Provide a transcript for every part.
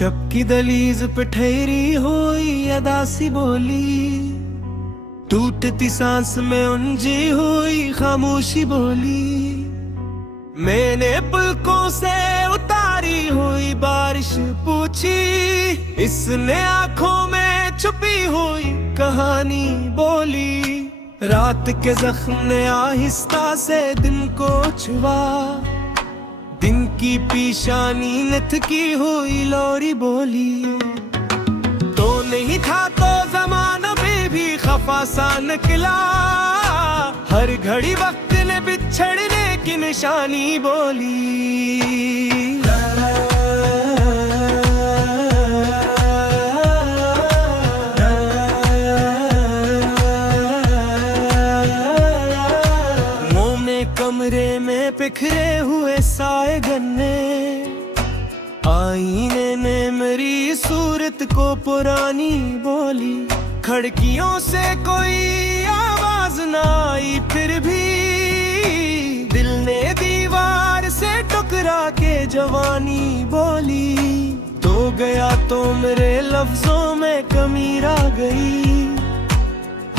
चपकी दलीज पे ठहरी हुई अदासी बोली, टूटती सांस में उलझी हुई खामोशी बोली। मैंने पलकों से उतारी हुई बारिश पूछी, इसने आंखों में छुपी हुई कहानी बोली। रात के जख्म ने आहिस्ता से दिन को छुआ, दिन की पीशानी ने थकी हुई लोरी बोली। तो नहीं था तो जमाना में भी खफा सा निकला, हर घड़ी वक्त ने बिछड़ने की निशानी बोली। कमरे में बिखरे हुए साए गन्ने, आईने ने मेरी सूरत को पुरानी बोली। खिड़कियों से कोई आवाज ना आई, फिर भी दिल ने दीवार से टकरा के जवानी बोली। तो गया तो मेरे लफ्जों में कमी रह गई,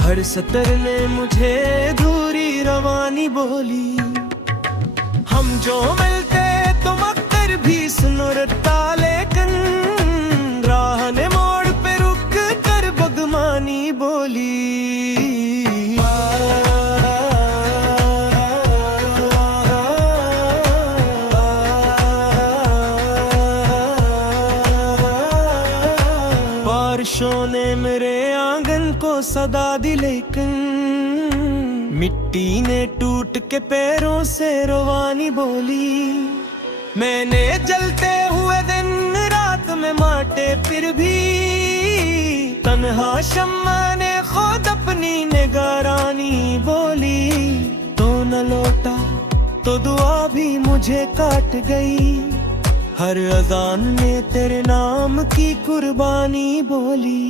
हर सतर ने मुझे अधूरी रवानी बोली। हम जो मिलते तुम अक्सर भी सुनरता, लेकिन राह ने मोड़ पे रुक कर बदमानी बोली। बारिशों ने मेरे आंगन को सदा दी, लेकिन मिट्टी ने टूट के पैरों से रवानी बोली। मैंने जलते हुए दिन रात में माटे, फिर भी तन्हा शम्मा ने खुद अपनी निगरानी बोली। तो न लौटा तो दुआ भी मुझे काट गई, हर अजान में तेरे नाम की कुर्बानी बोली।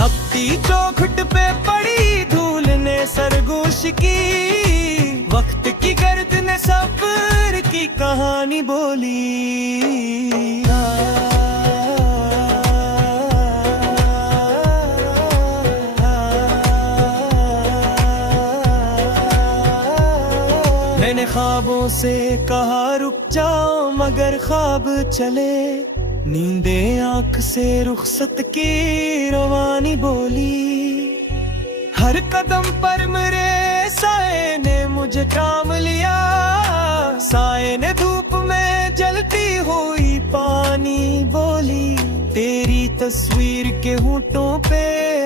हफ्ती चौखट पे पड़ी धूल ने सरगोश की, वक्त की गर्द ने सब्र की कहानी बोली। मैंने ख्वाबों से कहा रुक जाओ, मगर ख्वाब चले। नींदे आंख से रुखसत की रवानी बोली। हर कदम पर मेरे साए ने मुझे थाम लिया, साए ने धूप में जलती हुई पानी बोली। तेरी तस्वीर के होंठों पे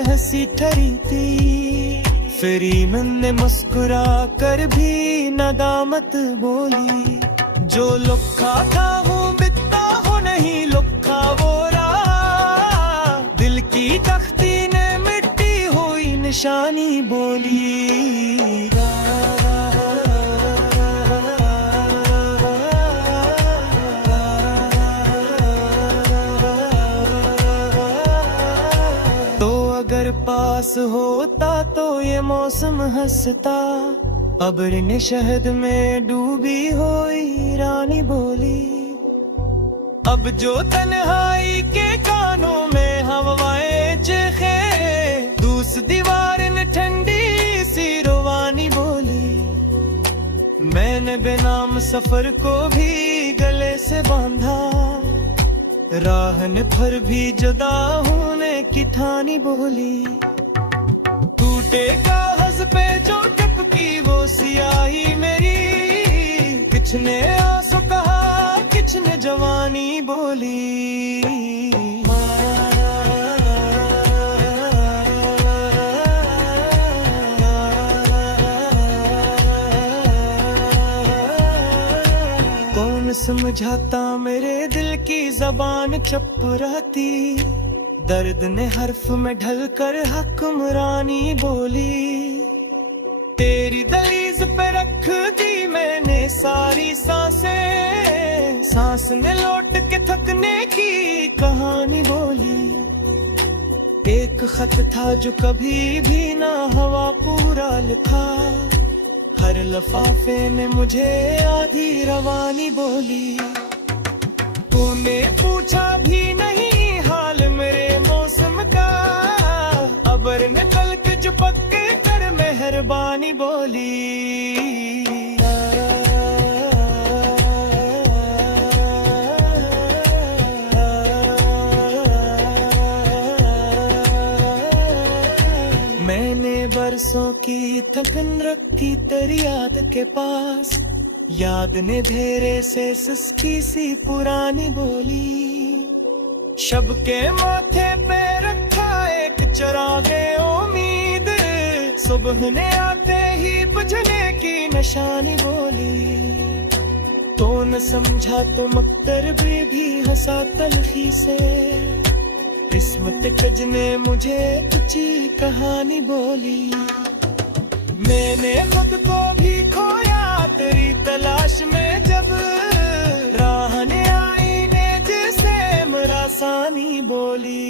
हंसी ठहरी थी, फिर मैंने मुस्कुरा कर भी नदामत बोली। जो लुक्खा था हूँ बिता हो नहीं लुक्खा वो रहा, दिल की तख्ती ने मिट्टी हुई निशानी बोली। तो अगर पास होता तो ये मौसम हंसता, अब्र ने शहद में डूबी हुई रानी बोली। अब जो तन्हाई के कानों में हवाएं चखे, दूस दीवार ने ठंडी सी रवानी बोली। मैंने बेनाम सफर को भी गले से बांधा, राह ने पर भी जुदा होने की ठानी बोली। टूटे कागज पे जो टपकी वो सियाही मेरी, किसने आंसू कहा किसने जवानी बोली। कौन समझाता मेरे दिल की जबान चुप रहती, दर्द ने हर्फ में ढल कर हुक्मरानी बोली। तेरी दलीज पे रख दी मैंने सारी सांसें, सांस ने लौट के थकने की कहानी बोली। एक खत था जो कभी भी ना हवा पूरा लिखा, हर लफाफे ने मुझे आधी रवानी बोली। तूने पूछा भी नहीं हाल मेरे मौसम का, अबर ने तल्क जो पक्के कर मेहरबानी बोली। मैंने बरसों की थकन रखी तेरी याद के पास, याद ने धेरे से सुस्ती सी पुरानी बोली। शब के माथे पे रखा एक चरागे उम्मीद, सुबह ने आते ही बुझने की निशानी बोली। तो न समझा तो मक्तर भी हंसा तलखी से, किस्मत कज ने मुझे कुछ कहानी बोली। मैंने खुद को भी खोया तेरी तलाश में, जब राह ने आईने जिसे मरासानी बोली।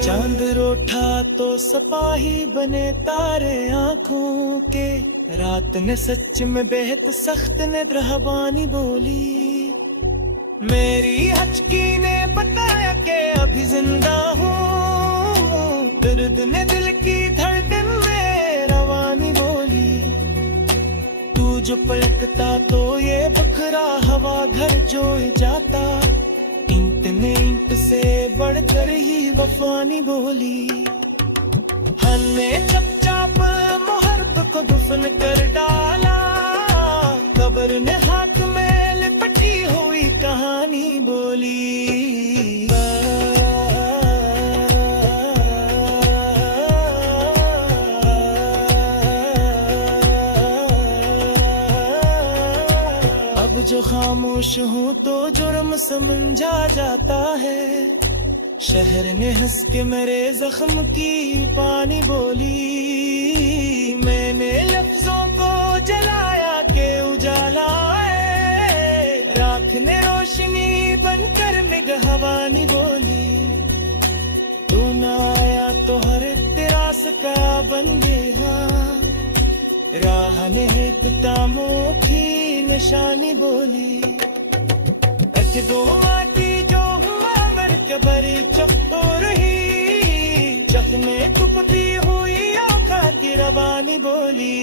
चांद रोठा तो सिपाही बने तारे आंखों के, रात ने सच में बेहद सख्त ने रहबानी बोली। मेरी हचकी ने बताया कि अभी जिंदा हूँ, दर्द ने दिल की धड़कन में रवानी बोली। तू जो पलकता तो ये बखरा हवा घर जो जाता, इंट ने इंट से बढ़कर ही वफानी बोली। हमने चपचाप मोहब्बत को दफन कर डाला, कब्र ने हाथ में लिपटी हुई कहानी बोली। अब जो खामोश हूँ तो जुर्म समझा जाता है, शहर ने हंस के मेरे जख्म की पानी बोली। मैंने लफ्जों को जलाया के उजाला है, रात ने रोशनी बनकर निगहबानी बोली। तू न आया तो हर तिरास का बन गया, राह ने पितामों की निशानी बोली। दो माटी जो बरी चप्पो रही, चखने कुप भी हुई आखा की रबानी बोली।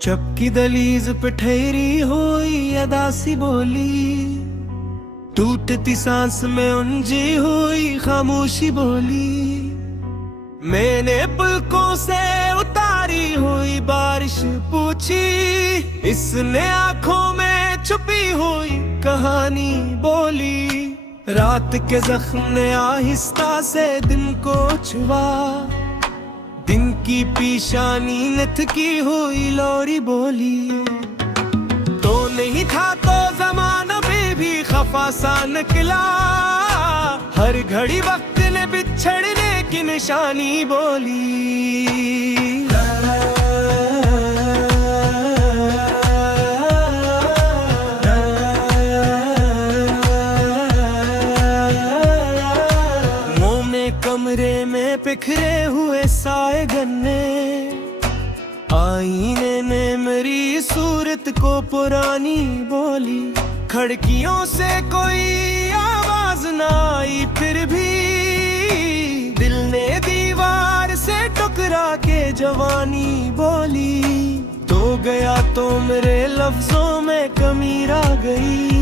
चपकी दलीज पे ठहरी हुई अदासी बोली, टूटती सांस में उलझी हुई खामोशी बोली। मैंने पलकों से उतारी हुई बारिश पूछी, इसने आंखों में छुपी हुई कहानी बोली। रात के जख्म ने आहिस्ता से दिन को छुआ, दिन की पीशानी ने थकी हुई लोरी बोली। तो नहीं था तो जमाना में भी खफा सा निकला, हर घड़ी वक्त ने बिछड़ने की निशानी बोली। मुंह में कमरे में बिखरे हुए साए गन्ने, आईने ने मेरी सूरत को पुरानी बोली। खिड़कियों से कोई आवाज ना आई, फिर भी दिल ने दीवार से टकरा के जवानी बोली। तो गया तो मेरे लफ्जों में कमी रह गई,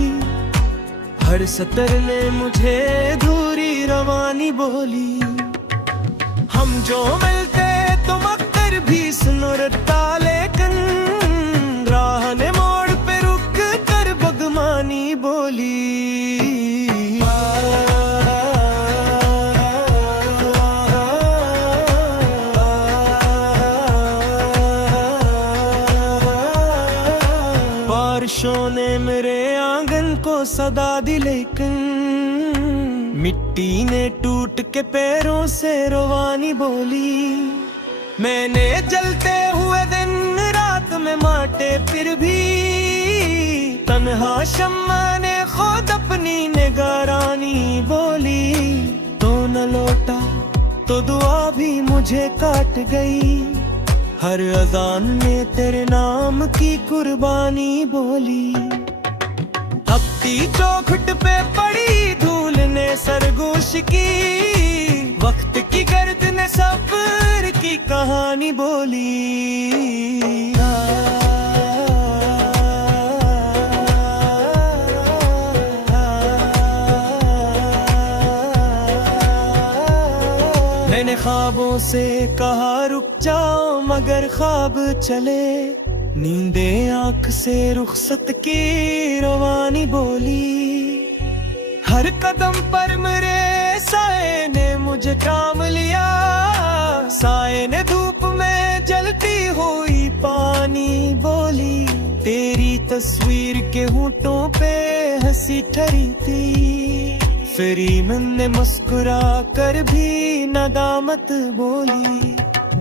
हर सतर ने मुझे अधूरी रवानी बोली। हम जो मिलते तो मक्कर भी सुनरता, लेकिन राह ने मोड़ पे रुक कर बगमानी बोली। बारिशों ने मेरे आंगन को सदा दी, लेकिन मिट्टी ने टूट के पैरों से रवानी बोली। मैंने जलते हुए माटे फिर भी तन्हा शम्मा ने खुद अपनी निगरानी बोली। तो न लौटा तो दुआ भी मुझे काट गई, हर अजान में तेरे नाम की कुर्बानी बोली। अपनी चौखट पे पड़ी धूल ने सरगोश की, वक्त की गर्द ने सब्र की कहानी बोली। मैंने ख्वाबों से कहा रुक जाओ मगर ख्वाब चले, नींदे आंख से रुखसत की रवानी बोली। हर कदम पर मेरे साए ने मुझे काम लिया, साए ने धूप में जलती हुई पानी बोली। तेरी तस्वीर के होंठों पे हंसी ठहरी थी, फिर मैंने मुस्कुरा कर भी नदामत बोली।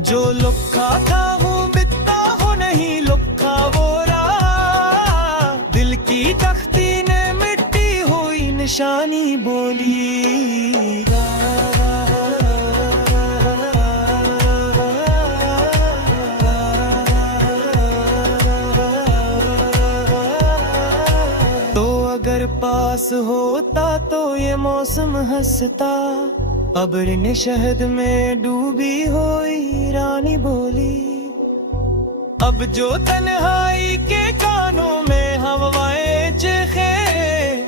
जो लुक्का था हूँ बिता हो नहीं लुक्का वो रहा, दिल की तख्ती ने मिट्टी हुई निशानी बोली। अगर पास होता तो ये मौसम हंसता, अब्र ने शहद में डूबी हुई रानी बोली। अब जो तन्हाई के कानों में हवाएं चखे,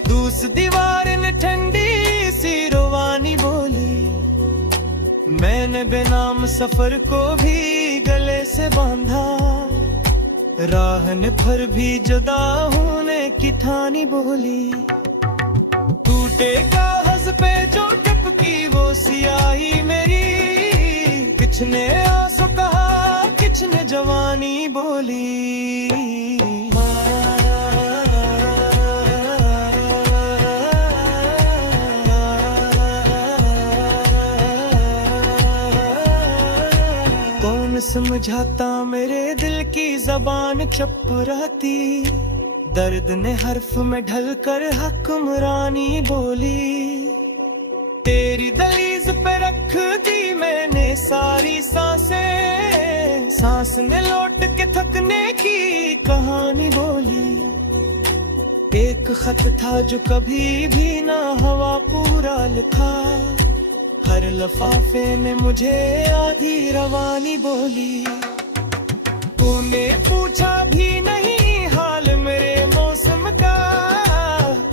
दूस दीवार ने ठंडी सी रवानी बोली। मैंने बेनाम सफर को भी गले से बांधा, राह ने पर भी जुदा होने की ठानी बोली। टूटे कागज पे जो टपकी वो सियाही मेरी, किसने आंसू कहा किसने जवानी बोली। समझाता मेरे दिल की जबान चुप रहती, दर्द ने हर्फ में ढल कर हुक्मरानी बोली। तेरी दलीज पे रख दी मैंने सारी सांसें, सांस ने लौट के थकने की कहानी बोली। एक खत था जो कभी भी ना हवा पूरा लिखा, हर लफाफे ने मुझे आधी रवानी बोली। तूने पूछा भी नहीं हाल मेरे मौसम का,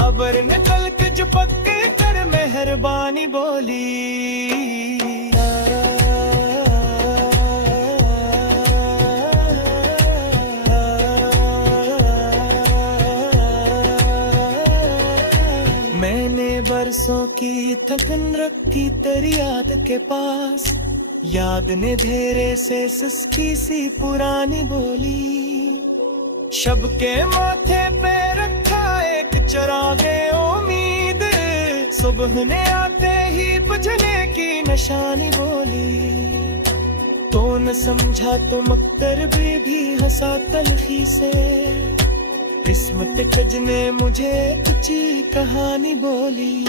अबर ने तल्क जो पक्के कर मेहरबानी बोली। बरसों की थकन रखी तेरी याद के पास, याद ने धेरे से सुस्ती सी पुरानी बोली। शब के माथे पे रखा एक चिरागे उम्मीद, सुबह ने आते ही बुझने की निशानी बोली। तो न समझा तो मक्कर भी हंसा तलखी से, किस्मत कज ने मुझे कुछ कहानी बोली।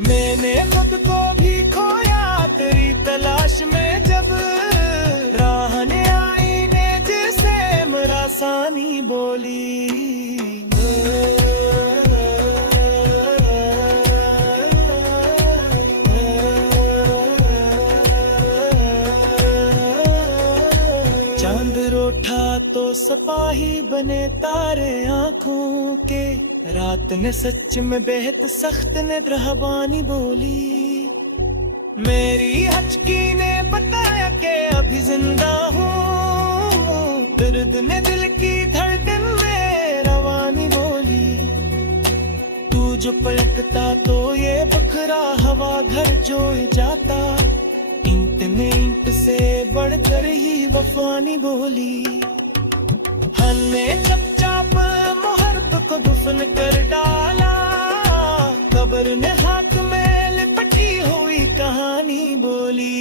मैंने खुद को भी खोया तेरी तलाश में, जब राह ने आईने जिसे मरासानी बोली। चांद रोठा तो सिपाही बने तारे आंखों के, रात ने सच में बेहद सख्त ने रहबानी बोली। मेरी हचकी ने बताया कि अभी जिंदा हूँ, दर्द ने दिल की धड़कन में रवानी बोली। तू जो पलटता तो ये बखरा हवा घर जो जाता, इंट ने इंट से बढ़कर ही वफानी बोली। हमने चपचाप मुहर्रत को दफन कर डाला, कब्र ने हाथ में लिपटी हुई कहानी बोली।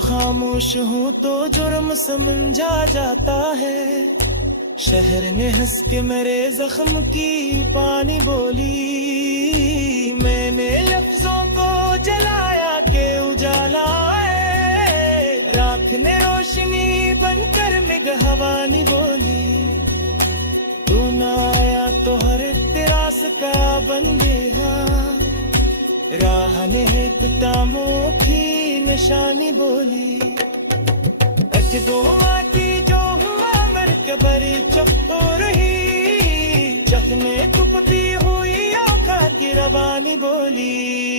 खामोश हूँ तो जुर्म समझा जाता है। शहर ने हंस के मेरे जख्म की पानी बोली, मैंने लफ्जों को जलाया के उजाला है। रात ने रोशनी बनकर निगहबानी बोली, तू ना आया तो हर तिरास का बंदेगा। राह ने पितामों की निशानी बोली, दुआ की जो हुआ मर के बरी चप रही। चखने कुप भी हुई औखा की रवानी बोली।